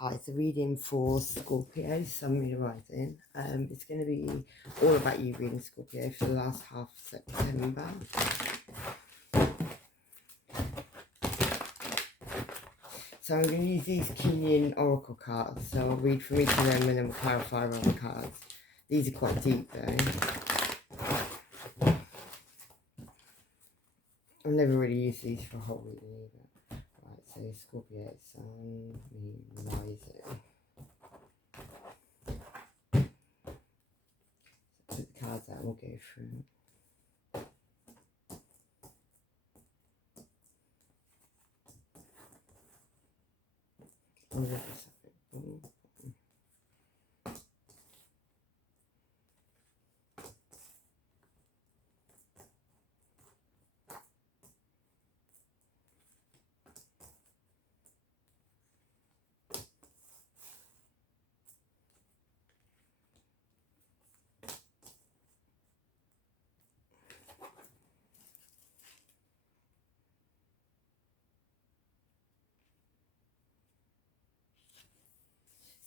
Hi, it's a reading for Scorpio, Sun, Moon, Rising. It's going to be all about you reading Scorpio for the last half of September. So I'm going to use these Kuan Oracle cards. So I'll read from each of them and then we'll clarify other cards. These are quite deep though. I've never really used these for a whole reading either. Right, so Scorpio, Sun, Moon, Rising. Put the cards out and we'll go through.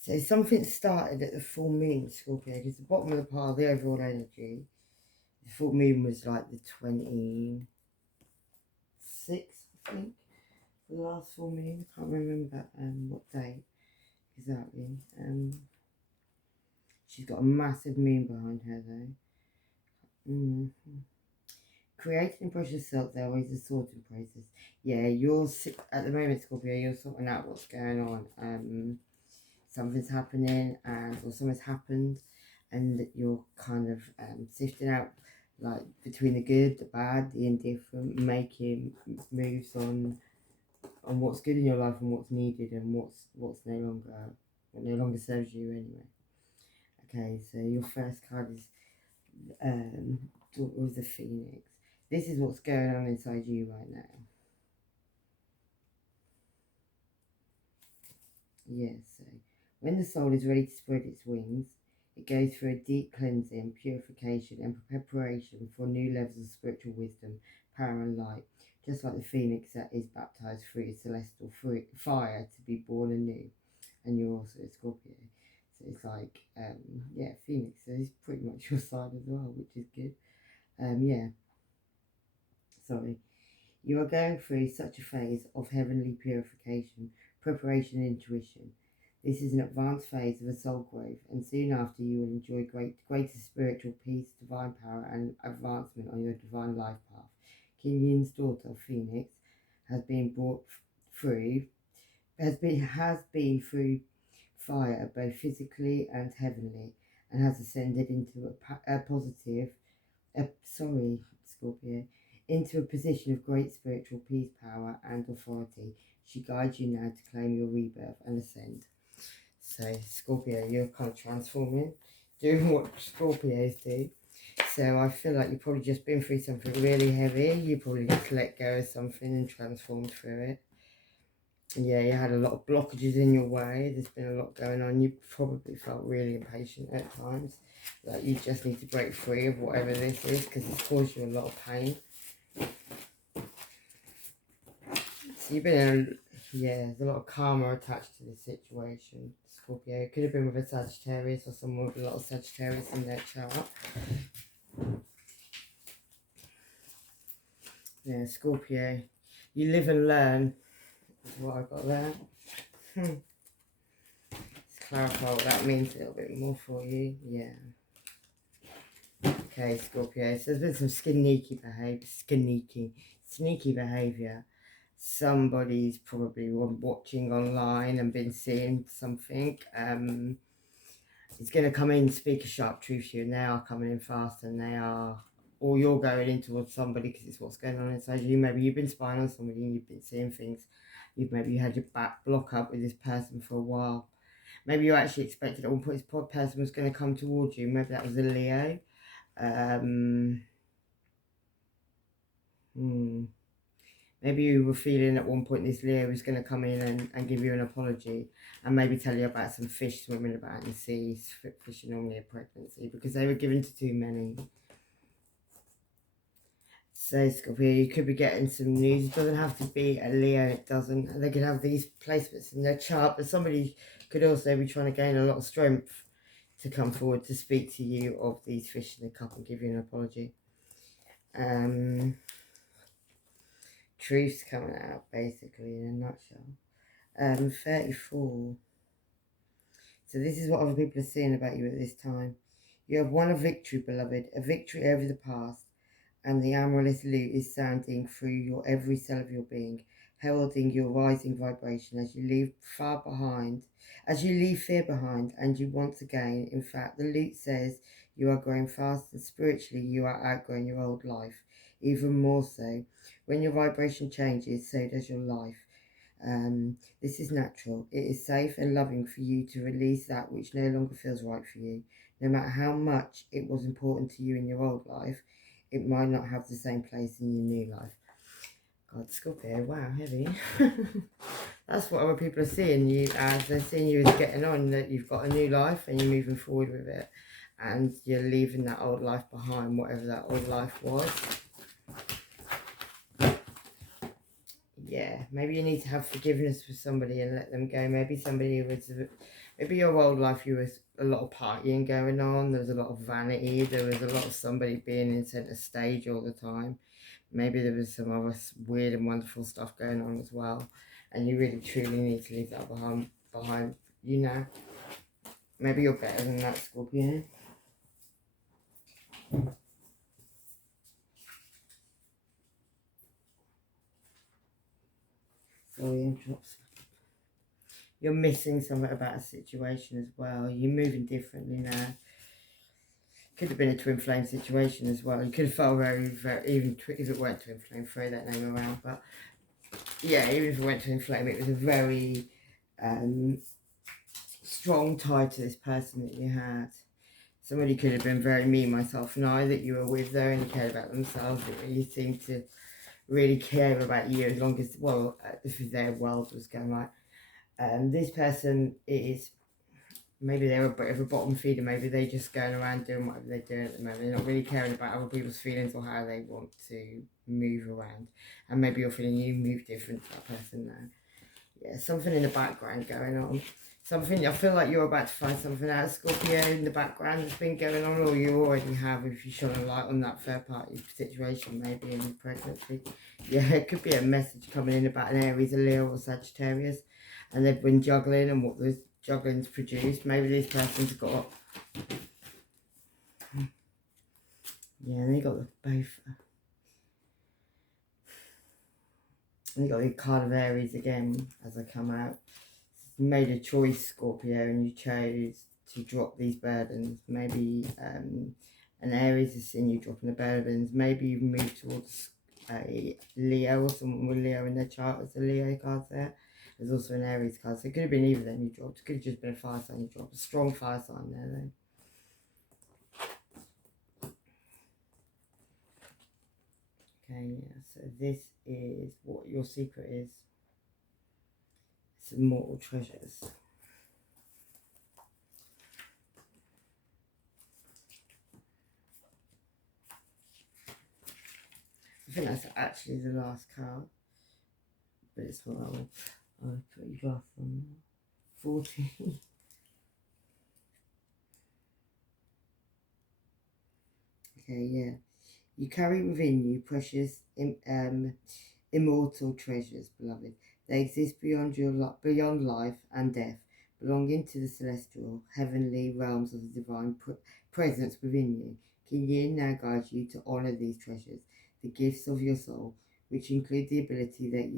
So something started at the full moon, Scorpio, because the bottom of the pile, the overall energy, the full moon was like the 26th, I think, for the last full moon. I can't remember what date exactly. She's got a massive moon behind her though. Creating an impression of self, there always a sorting process. Yeah, you're at the moment, Scorpio, you're sorting out what's going on. Something's happening or something's happened and you're kind of sifting out like between the good, the bad, the indifferent, making moves on what's good in your life and what's needed and what no longer serves you anyway. Okay, so your first card is Daughter of the Phoenix. This is what's going on inside you right now. Yes, so when the soul is ready to spread its wings, it goes through a deep cleansing, purification, and preparation for new levels of spiritual wisdom, power, and light, just like the phoenix that is baptized through the celestial fire to be born anew. And you're also a Scorpio. So it's like, yeah, Phoenix. So it's pretty much your side as well, which is good. Yeah. Sorry. You are going through such a phase of heavenly purification, preparation, and intuition. This is an advanced phase of a soul growth, and soon after you will enjoy greater spiritual peace, divine power, and advancement on your divine life path. King Yin's daughter, Phoenix, has been through fire, both physically and heavenly, and has ascended into Scorpio, into a position of great spiritual peace, power, and authority. She guides you now to claim your rebirth and ascend. So, Scorpio, you're kind of transforming, doing what Scorpios do. So, I feel like you've probably just been through something really heavy. You probably need to let go of something and transform through it. Yeah, you had a lot of blockages in your way. There's been a lot going on. You probably felt really impatient at times. Like you just need to break free of whatever this is because it's caused you a lot of pain. So you've been there's a lot of karma attached to this situation, Scorpio. It could have been with a Sagittarius or someone with a lot of Sagittarius in their chart. Yeah, Scorpio. You live and learn is what I got there. Let's clarify what that means a little bit more for you. Yeah. Okay, Scorpio. So there's been some sneaky behaviour. Somebody's probably watching online and been seeing something. It's going to come in, speak a sharp truth to you, and they are coming in fast, and or you're going in towards somebody because it's what's going on inside you. Maybe you've been spying on somebody and you've been seeing things. Maybe you had your back block up with this person for a while. Maybe you actually expected at one point this person was going to come towards you. Maybe that was a Leo. Maybe you were feeling at one point this Leo was going to come in and give you an apology and maybe tell you about some fish swimming about in the sea. Fish are normally a pregnancy because they were given to too many. So Scorpio, you could be getting some news. It doesn't have to be a Leo, it doesn't. They could have these placements in their chart, but somebody could also be trying to gain a lot of strength to come forward to speak to you of these fish in the cup and give you an apology. Truth's coming out, basically, in a nutshell. 34. So this is what other people are seeing about you at this time. You have won a victory, beloved, a victory over the past, and the amaryllis lute is sounding through your every cell of your being, heralding your rising vibration as you leave fear behind, and you once again, in fact, the lute says you are growing fast, and spiritually you are outgrowing your old life, even more so. When your vibration changes, so does your life. This is natural. It is safe and loving for you to release that which no longer feels right for you. No matter how much it was important to you in your old life, it might not have the same place in your new life. God, Scorpio, wow, heavy. That's what other people are seeing you as. They're seeing you as getting on, that you've got a new life and you're moving forward with it. And you're leaving that old life behind, whatever that old life was. Yeah, maybe you need to have forgiveness for somebody and let them go. Maybe somebody was, maybe your old life, you was a lot of partying going on. There was a lot of vanity. There was a lot of somebody being in centre stage all the time. Maybe there was some other weird and wonderful stuff going on as well. And you really truly need to leave that behind you now. Maybe you're better than that, Scorpio. Sorry, drops. You're missing something about a situation as well. You're moving differently now. Could have been a twin flame situation as well. You could have felt very, even if it weren't twin flame, throw that name around. But yeah, even if it went twin flame, it was a very strong tie to this person that you had. Somebody could have been very me, myself, and I that you were with there, and you cared about themselves. It really seemed to really care about you as long as, well, if their world was going right. This person is, maybe they're a bit of a bottom feeder. Maybe they're just going around doing whatever they're doing at the moment. They're not really caring about other people's feelings or how they want to move around. And maybe you're feeling you move different to that person now. Yeah, something in the background going on. Something, I feel like you're about to find something out, Scorpio, in the background that's been going on, or you already have if you shone a light on that third party situation, maybe in pregnancy. Yeah, it could be a message coming in about an Aries, a Leo, or Sagittarius, and they've been juggling and what those juggling's produced. Maybe this person's got, yeah, they got both. And you got the card of Aries again as I come out. You made a choice, Scorpio, and you chose to drop these burdens. Maybe an Aries has seen you dropping the burdens. Maybe you've moved towards a Leo or someone with Leo in their chart. There's a Leo card there. There's also an Aries card. So it could have been either then you dropped. It could have just been a fire sign you dropped. A strong fire sign there then. Okay, yeah, so this is what your secret is. Some mortal treasures. I think that's actually the last card, but it's not that one. I'll put you off on 40. Okay, yeah. You carry within you precious, immortal treasures, beloved. They exist beyond beyond life and death, belonging to the celestial, heavenly realms of the divine presence within you. King Yin now guides you to honor these treasures, the gifts of your soul, which include the ability that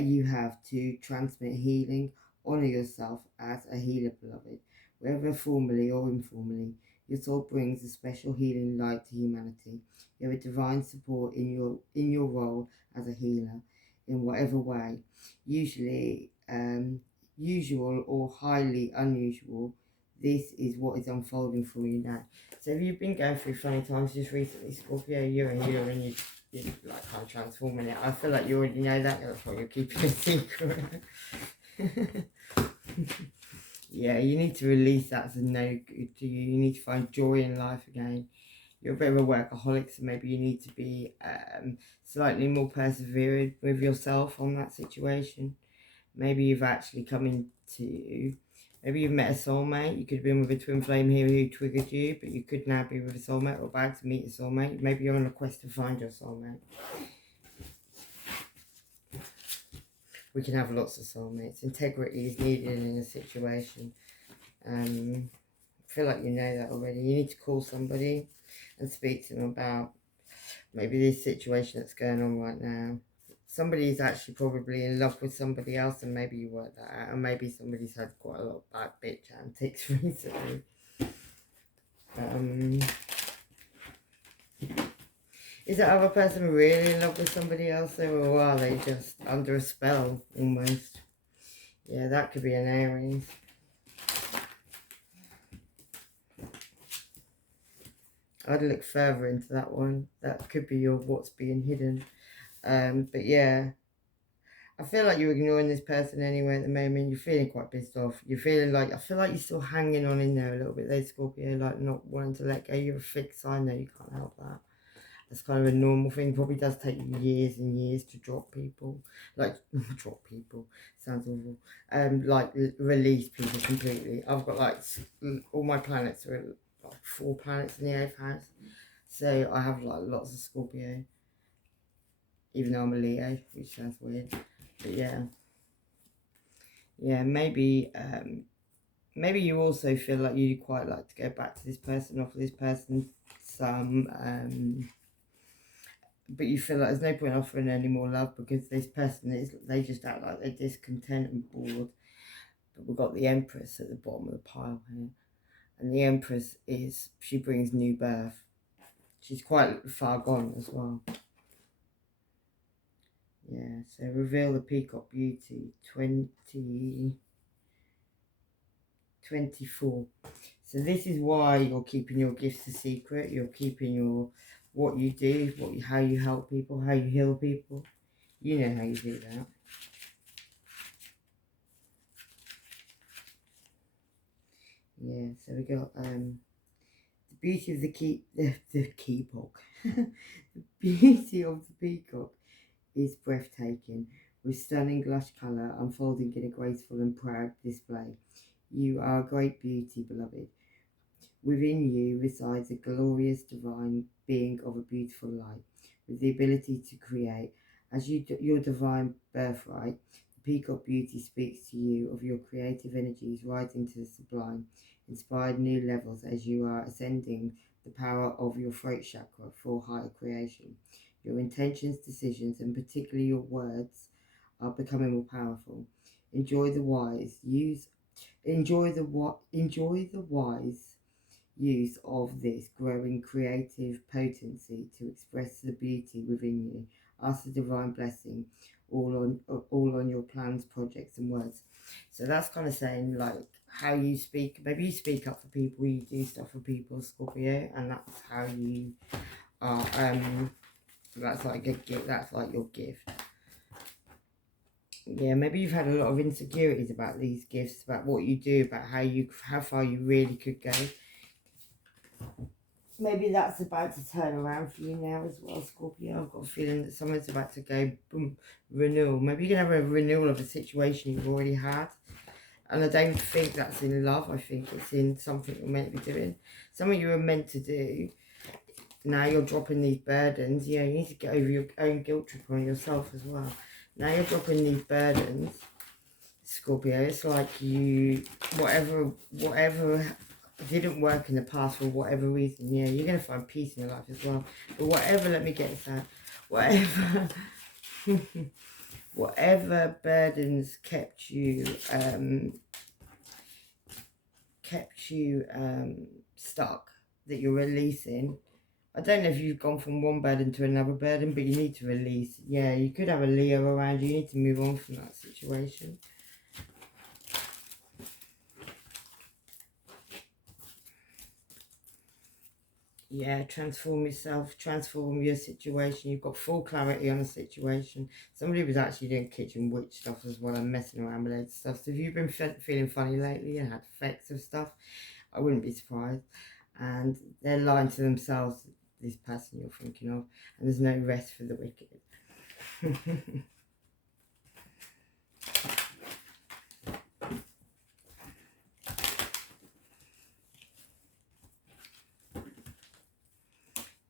you have to transmit healing. Honor yourself as a healer, beloved, whether formally or informally. Your soul brings a special healing light to humanity. You have a divine support in your role as a healer, in whatever way, usually usual or highly unusual. This is what is unfolding for you now. So if you've been going through funny times just recently, Scorpio, you're a healer and you're like kind of transforming it. I feel like you already know that. That's why you're keeping a secret. Yeah, you need to release that as a no good to you. You need to find joy in life again. you're a bit of a workaholic, so maybe you need to be slightly more perseverant with yourself on that situation. Maybe you've actually come into, maybe you've met a soulmate. You could have been with a twin flame here who triggered you, but you could now be with a soulmate or about to meet a soulmate. Maybe you're on a quest to find your soulmate. We can have lots of soulmates. Integrity is needed in a situation. I feel like you know that already. You need to call somebody and speak to them about maybe this situation that's going on right now. Somebody's actually probably in love with somebody else, and maybe you work that out, and maybe somebody's had quite a lot of bad bitch antics recently. Is that other person really in love with somebody else though, or are they just under a spell almost? Yeah, that could be an Aries. I'd look further into that one. That could be your what's being hidden. But yeah, I feel like you're ignoring this person anyway at the moment. You're feeling quite pissed off. You're feeling like, I feel like you're still hanging on in there a little bit there, Scorpio, like not wanting to let go. You're a fixed sign though, you can't help that. That's kind of a normal thing. Probably does take you years and years to drop people. Like, drop people. Sounds awful. Like, release people completely. I've got, like, all my planets are, like, 4 planets in the 8th house. So, I have, like, lots of Scorpio. Even though I'm a Leo, which sounds weird. But, yeah. Yeah, maybe, maybe you also feel like you'd quite like to go back to this person, offer this person some, but you feel like there's no point offering any more love because this person is, they just act like they're discontent and bored. But we've got the Empress at the bottom of the pile here, and the Empress is, she brings new birth. She's quite far gone as well. Yeah, so reveal the Peacock Beauty 2024. So this is why you're keeping your gifts a secret. You're keeping your, what you do, how you help people, how you heal people. You know how you do that. Yeah, so we got the beauty of the peacock. The beauty of the peacock is breathtaking, with stunning lush colour unfolding in a graceful and proud display. You are a great beauty, beloved. Within you resides a glorious divine being of a beautiful light, with the ability to create. As your divine birthright, the peacock beauty speaks to you of your creative energies rising to the sublime, inspired new levels as you are ascending the power of your throat chakra for higher creation. Your intentions, decisions, and particularly your words are becoming more powerful. Enjoy the wise use of this growing creative potency to express the beauty within you. Ask the divine blessing all on your plans, projects, and words. So that's kind of saying like how you speak. Maybe you speak up for people, you do stuff for people, Scorpio, and that's how you are. That's like a gift. That's like your gift. Yeah, maybe you've had a lot of insecurities about these gifts, about what you do, about how far you really could go. Maybe that's about to turn around for you now as well, Scorpio. I've got a feeling that someone's about to go, boom, renewal. Maybe you're going to have a renewal of a situation you've already had. And I don't think that's in love. I think it's in something you're meant to be doing. Something you were meant to do. Now you're dropping these burdens. Yeah, you need to get over your own guilt trip on yourself as well. Now you're dropping these burdens, Scorpio. It's like you, whatever didn't work in the past for whatever reason, yeah, you're going to find peace in your life as well. But whatever, let me get that, whatever, whatever burdens kept you stuck, that you're releasing. I don't know if you've gone from one burden to another burden, but you need to release. Yeah, you could have a Leo around you. You need to move on from that situation. Yeah, transform yourself, transform your situation. You've got full clarity on the situation. Somebody was actually doing kitchen witch stuff as well and messing around with loads of stuff. So if you've been feeling funny lately and had effects of stuff, I wouldn't be surprised. and they're lying to themselves, this person you're thinking of, and there's no rest for the wicked.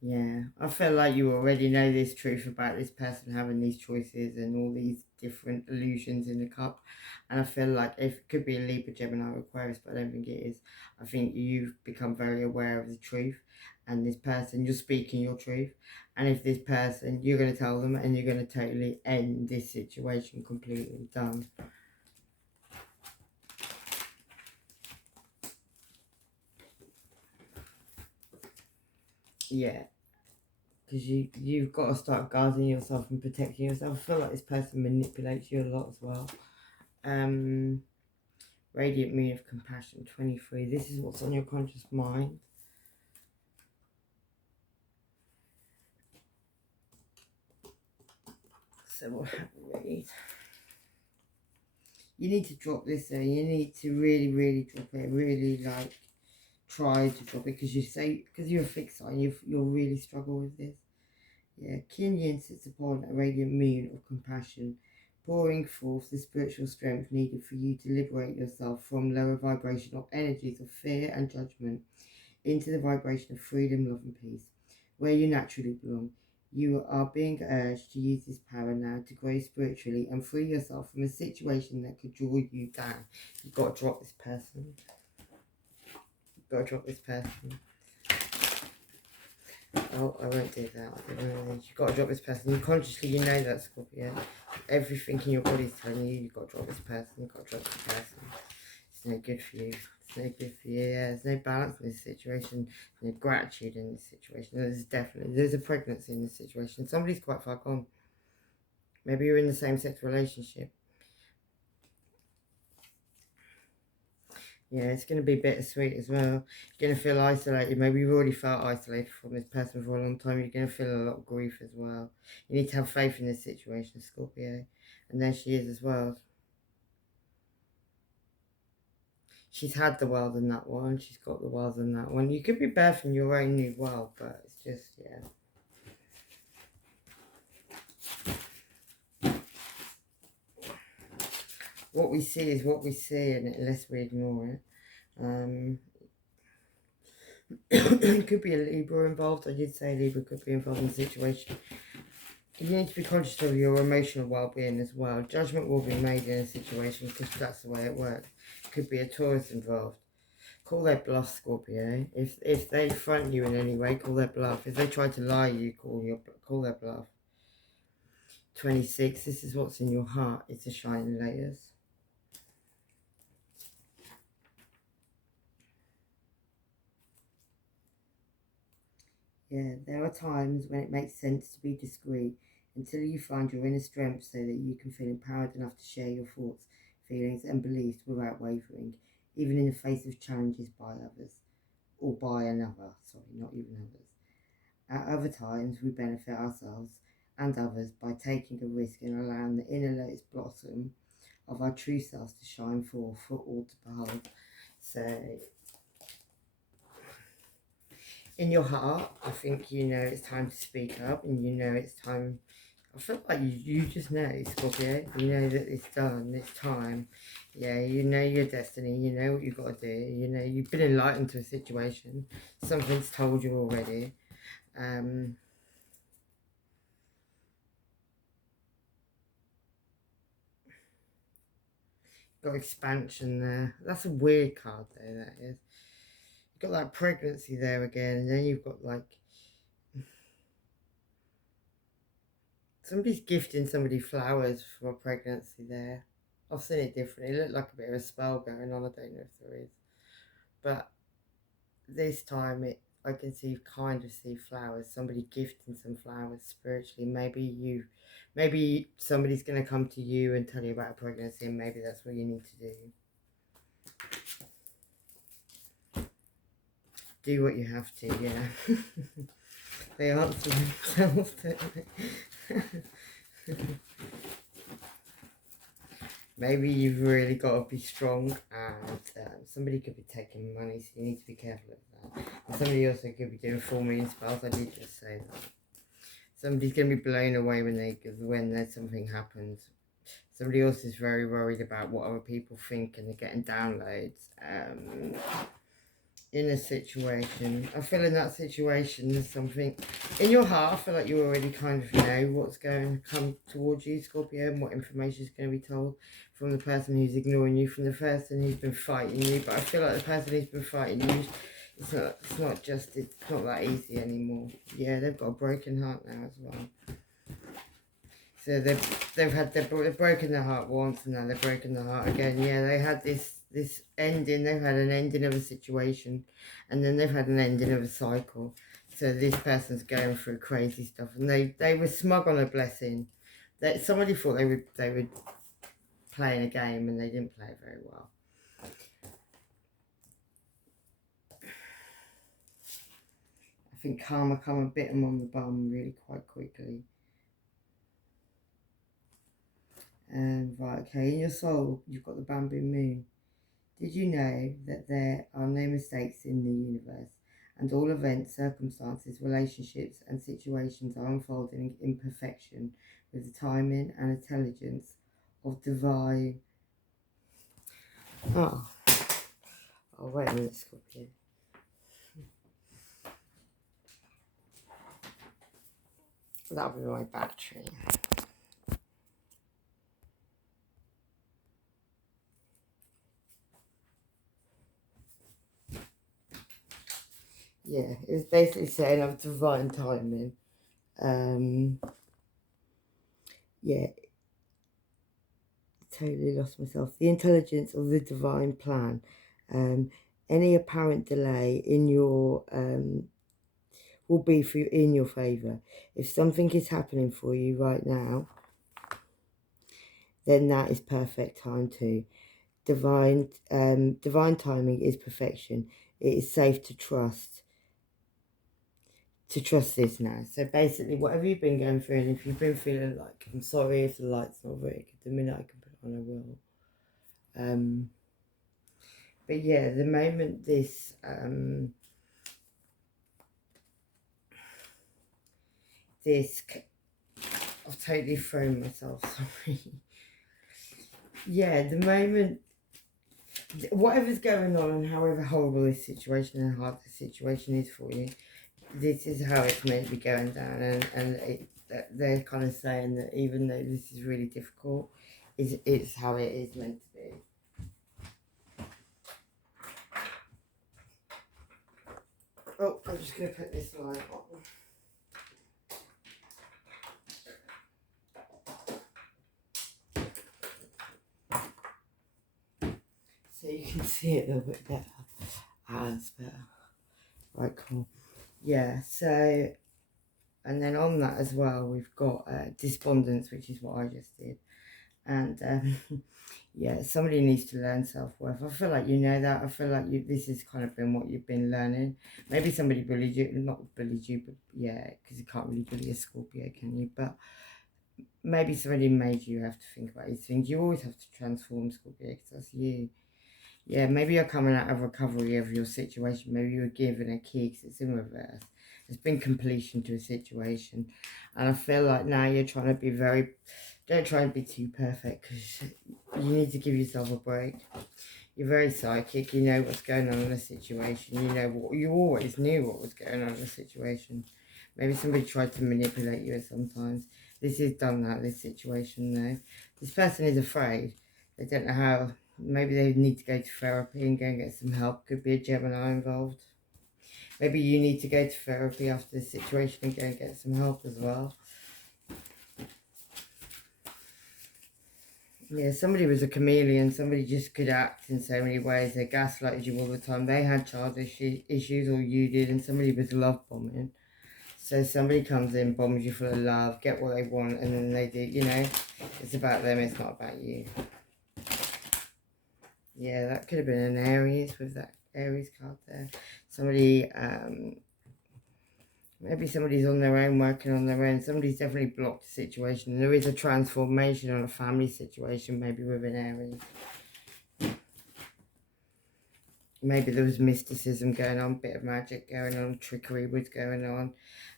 Yeah, I feel like you already know this truth about this person having these choices and all these different illusions in the cup. And I feel like if it could be a Libra, Gemini, or Aquarius, but I don't think it is. I think you've become very aware of the truth, and this person, you're speaking your truth. And if this person, you're going to tell them, and you're going to totally end this situation completely. Done. Yeah. Because you've got to start guarding yourself and protecting yourself. I feel like this person manipulates you a lot as well. Radiant Moon of Compassion 23. This is what's on your conscious mind. So we'll have a read. You need to drop this though. You need to really, really drop it. Really like try to drop it, because you say, because you're a fixed sign, you'll really struggle with this. Yeah, Yin sits upon a radiant moon of compassion, pouring forth the spiritual strength needed for you to liberate yourself from lower vibrational energies of fear and judgment into the vibration of freedom, love and peace, where you naturally belong. You are being urged to use this power now to grow spiritually and free yourself from a situation that could draw you down. You've got to drop this person. You've got to drop this person. Oh, I won't do that. You've got to drop this person. You consciously, you know that, Scorpio. Everything in your body is telling you you've got to drop this person. You've got to drop this person. It's no good for you. It's no good for you. Yeah, there's no balance in this situation. There's no gratitude in this situation. There's a pregnancy in this situation. Somebody's quite far gone. Maybe you're in the same-sex relationship. Yeah, it's going to be bittersweet as well. You're going to feel isolated. Maybe you've already felt isolated from this person for a long time. You're going to feel a lot of grief as well. You need to have faith in this situation, Scorpio. And there she is as well. She's had the world in that one. She's got the world in that one. You could be birthing your own new world, but it's just, yeah. What we see is what we see, and unless we ignore it. Could be a Libra involved. I did say Libra could be involved in the situation. You need to be conscious of your emotional well-being as well. Judgment will be made in a situation because that's the way it works. Could be a Taurus involved. Call their bluff, Scorpio. If they front you in any way, call their bluff. If they try to lie you, call their bluff. 26. This is what's in your heart. It's a shining layers. Yeah, there are times when it makes sense to be discreet until you find your inner strength so that you can feel empowered enough to share your thoughts, feelings and beliefs without wavering, even in the face of challenges by others, or by another, sorry, not even others. At other times, we benefit ourselves and others by taking a risk and allowing the inner lotus blossom of our true selves to shine forth for all to behold. So, in your heart, I think you know it's time to speak up, and you know it's time. I feel like you just know, Scorpio. You know that it's done, it's time. Yeah, you know your destiny, you know what you've got to do. You know you've been enlightened to a situation. Something's told you already. Got expansion there. That's a weird card though, that is. You've got that pregnancy there again, and then you've got like somebody's gifting somebody flowers for a pregnancy there. I've seen it differently. It looked like a bit of a spell going on. I don't know if there is. But this time I can kind of see flowers. Somebody gifting some flowers spiritually. Maybe somebody's going to come to you and tell you about a pregnancy, and maybe that's what you need to do. Do what you have to, yeah. They answer themselves, don't they? Maybe you've really got to be strong, and somebody could be taking money, so you need to be careful of that. And somebody also could be doing full moon spells. I did just say that. Somebody's going to be blown away when there's something happens. Somebody else is very worried about what other people think, and they're getting downloads. In a situation, I feel in that situation there's something in your heart. I feel like you already kind of know what's going to come towards you, Scorpio, and what information is going to be told from the person who's ignoring you, from the person who's been fighting you. But I feel like the person who's been fighting you, it's not that easy anymore. Yeah, they've got a broken heart now as well. So they've broken their heart once, and now they've broken their heart again. Yeah, they had this ending. They've had an ending of a situation, and then they've had an ending of a cycle. So this person's going through crazy stuff, and they were smug on a blessing. That somebody thought they would play in a game, and they didn't play it very well. I think karma come and bit them on the bum really quite quickly. Right, okay, in your soul, you've got the bamboo moon. Did you know that there are no mistakes in the universe, and all events, circumstances, relationships, and situations are unfolding in perfection with the timing and intelligence of divine... Oh, wait a minute, Scorpio. That'll be my battery. Yeah, it was basically saying of divine timing. Yeah, totally lost myself. The intelligence of the divine plan. Any apparent delay in your will be in your favour. If something is happening for you right now, then that is perfect time too. Divine timing is perfection. It is safe to trust. To trust this now. So basically, whatever you've been going through, and if you've been feeling like, I'm sorry if the light's not very good, the minute I can put it on, I will. But yeah, the moment this I've totally thrown myself, sorry. Yeah, the moment whatever's going on, and however horrible this situation and hard this situation is for you, this is how it's meant to be going down, and they're kind of saying that even though this is really difficult, it's how it is meant to be. Oh, I'm just going to put this light on. So you can see it a little bit better. That's better. Right, cool. Yeah, so, and then on that as well, we've got despondence, which is what I just did. And yeah, somebody needs to learn self-worth. I feel like you know that. I feel like this has kind of been what you've been learning. Maybe somebody bullied you, not bullied you, but yeah, because you can't really bully a Scorpio, can you? But maybe somebody made you have to think about these things. You always have to transform, Scorpio, because that's you. Yeah, maybe you're coming out of recovery of your situation. Maybe you were given a key because it's in reverse. There's been completion to a situation. And I feel like now you're trying to be don't try and be too perfect, because you need to give yourself a break. You're very psychic. You know what's going on in a situation. You always knew what was going on in a situation. Maybe somebody tried to manipulate you sometimes. This is done that, this situation though. This person is afraid. They don't know how. Maybe they need to go to therapy and go and get some help. Could be a Gemini involved. Maybe you need to go to therapy after this situation and go and get some help as well. Yeah, somebody was a chameleon. Somebody just could act in so many ways. They gaslighted you all the time. They had child issues, or you did, and somebody was love bombing. So somebody comes in, bombs you full of love, get what they want, and then they do, it's about them, it's not about you. Yeah, that could have been an Aries with that Aries card there. Somebody Maybe somebody's on their own, working on their own. Somebody's definitely blocked a situation. And there is a transformation on a family situation, maybe with an Aries. Maybe there was mysticism going on, bit of magic going on, trickery was going on.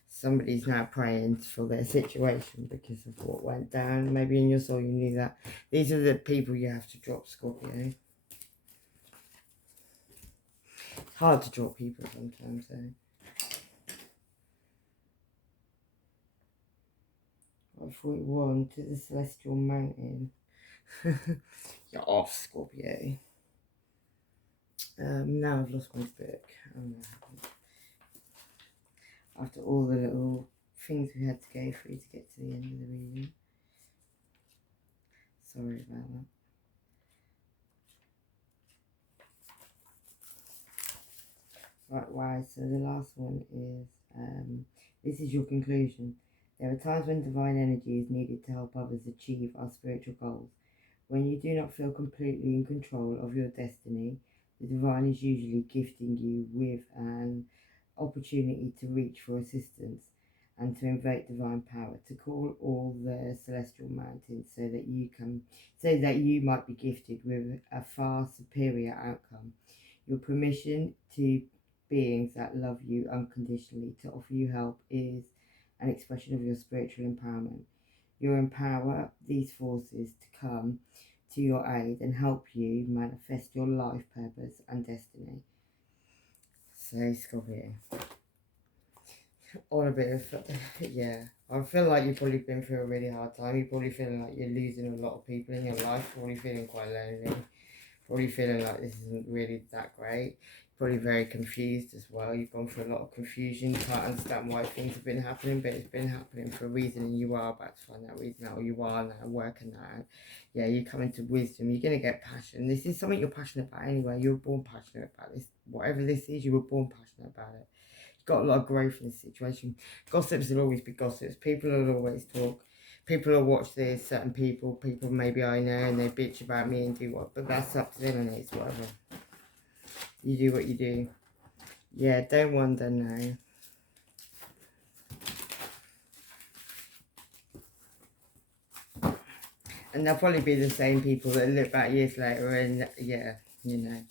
Somebody's now praying for their situation because of what went down. Maybe in your soul you knew that. These are the people you have to drop, Scorpio. It's hard to drop people sometimes, though. 41 to the Celestial Mountain. You're off, Scorpio. Now I've lost my book. Oh, no. After all the little things we had to go through to get to the end of the reading. Sorry about that. Right, why? So the last one is, this is your conclusion. There are times when divine energy is needed to help others achieve our spiritual goals. When you do not feel completely in control of your destiny, the divine is usually gifting you with an opportunity to reach for assistance and to invoke divine power, to call all the celestial mountains so that you might be gifted with a far superior outcome. Your permission to beings that love you unconditionally to offer you help is an expression of your spiritual empowerment. You empower these forces to come to your aid and help you manifest your life purpose and destiny. So, Scorpio, on a bit of, yeah, I feel like you've probably been through a really hard time. You're probably feeling like you're losing a lot of people in your life, probably feeling quite lonely, probably feeling like this isn't really that great. Probably very confused as well. You've gone through a lot of confusion. You can't understand why things have been happening, but it's been happening for a reason, and you are about to find that reason out, or you are now working that out. Yeah, you come into wisdom. You're going to get passion. This is something you're passionate about anyway. You were born passionate about this. Whatever this is, you were born passionate about it. You've got a lot of growth in this situation. Gossips will always be gossips. People will always talk. People will watch this, certain people maybe I know, and they bitch about me and do what, but that's up to them, and it's whatever. You do what you do. Yeah, don't wonder now. And they'll probably be the same people that look back years later and, yeah, you know.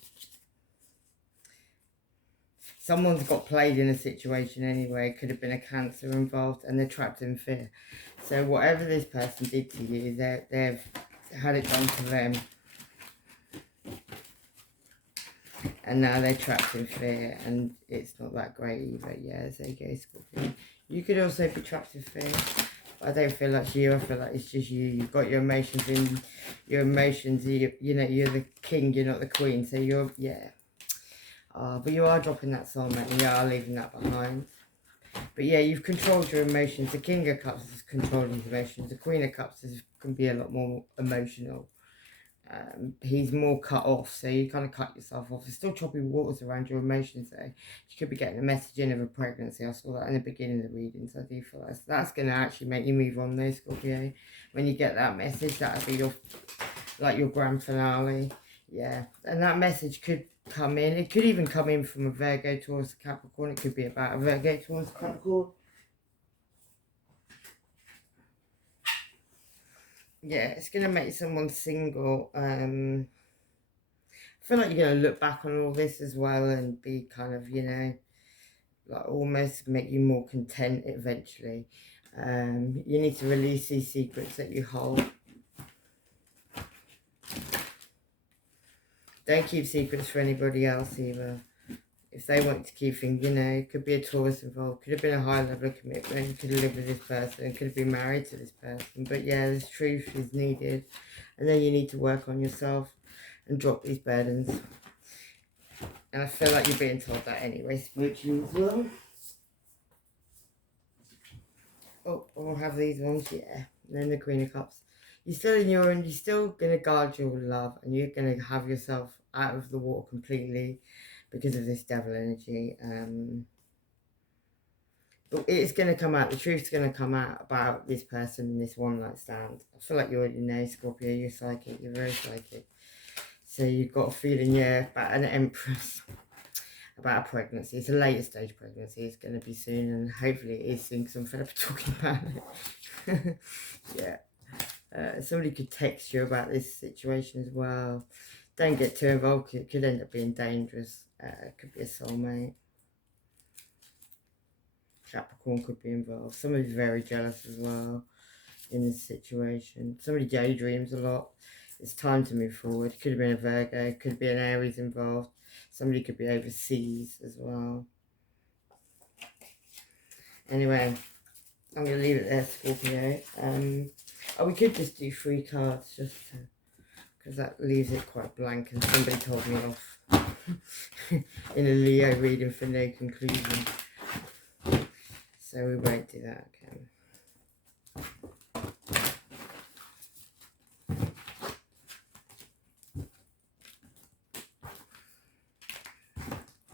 Someone's got played in a situation anyway. Could have been a cancer involved and they're trapped in fear. So whatever this person did to you, they've had it done to them. And now they're trapped in fear, and it's not that great either. Yeah, there you go, Scorpio. You could also be trapped in fear. I don't feel like you. I feel like it's just you. You've got your emotions in. Your emotions, you know, you're the king, you're not the queen. So you're, yeah. But you are dropping that soulmate, and you are leaving that behind. But yeah, you've controlled your emotions. The King of Cups has controlled his emotions. The Queen of Cups can be a lot more emotional. He's more cut off, so you kind of cut yourself off. There's still choppy waters around your emotions there. You could be getting a message in of a pregnancy. I saw that in the beginning of the reading, so I do feel that's going to actually make you move on there, Scorpio. When you get that message, that'll be your grand finale. Yeah, and that message could come in. It could even come in from a Virgo towards Capricorn. It could be about a Virgo towards Capricorn. Yeah, it's going to make someone single. I feel like you're going to look back on all this as well and be kind of, you know, like almost make you more content eventually. You need to release these secrets that you hold. Don't keep secrets for anybody else either. If they want to keep things, you know, it could be a Taurus involved, could have been a high level of commitment, could have lived with this person, could have been married to this person. But yeah, this truth is needed. And then you need to work on yourself and drop these burdens. And I feel like you're being told that anyway, spiritually as well. Oh, I'll have these ones, yeah. And then the Queen of Cups. You're still in your own, you're still going to guard your love, and you're going to have yourself out of the water completely because of this devil energy. But it's going to come out, the truth's going to come out about this person and this one night stand. I feel like you already know, Scorpio, you're psychic, you're very psychic. So you've got a feeling, yeah, about an Empress. about a pregnancy. It's a later stage pregnancy. It's going to be soon, and hopefully it is soon because I'm fed up talking about it. Yeah. Somebody could text you about this situation as well. Don't get too involved. It could end up being dangerous. It could be a soulmate. Capricorn could be involved. Somebody's very jealous as well in this situation. Somebody daydreams a lot. It's time to move forward. Could have been a Virgo. Could be an Aries involved. Somebody could be overseas as well. Anyway, I'm going to leave it there, Scorpio. We could just do 3 cards just to, because that leaves it quite blank and somebody told me off in a Leo reading for no conclusion. So we won't do that again.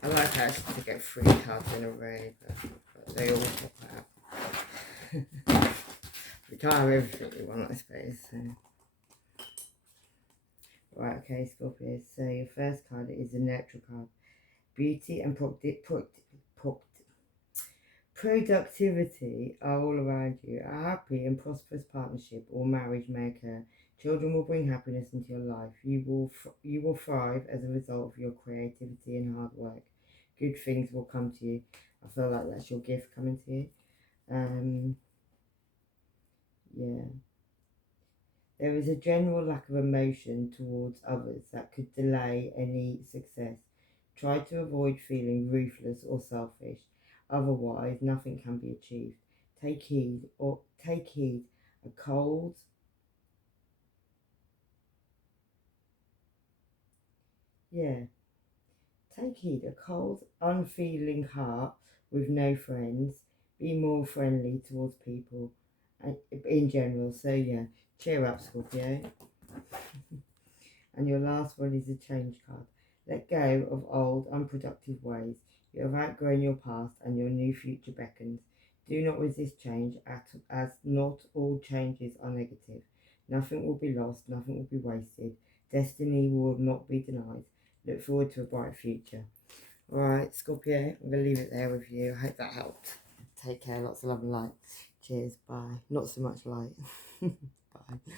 I like actually to get 3 cards in a row, but they all pop out. We can't have everything we want, I suppose. So. Right, okay, Scorpio. So your first card is a neutral card. Beauty and productivity are all around you. A happy and prosperous partnership or marriage may occur. Children will bring happiness into your life. You will thrive as a result of your creativity and hard work. Good things will come to you. I feel like that's your gift coming to you. Yeah. There is a general lack of emotion towards others that could delay any success. Try to avoid feeling ruthless or selfish. Otherwise, nothing can be achieved. Take heed. A cold, take heed. A cold, unfeeling heart with no friends. Be more friendly towards people, in general. So yeah, cheer up, Scorpio. And your last one is a change card. Let go of old, unproductive ways. You have outgrown your past and your new future beckons. Do not resist change, as not all changes are negative. Nothing will be lost, nothing will be wasted. Destiny will not be denied. Look forward to a bright future. Alright, Scorpio, I'm going to leave it there with you. I hope that helped. Take care, lots of love and light. Cheers, bye. Not so much light. Bye.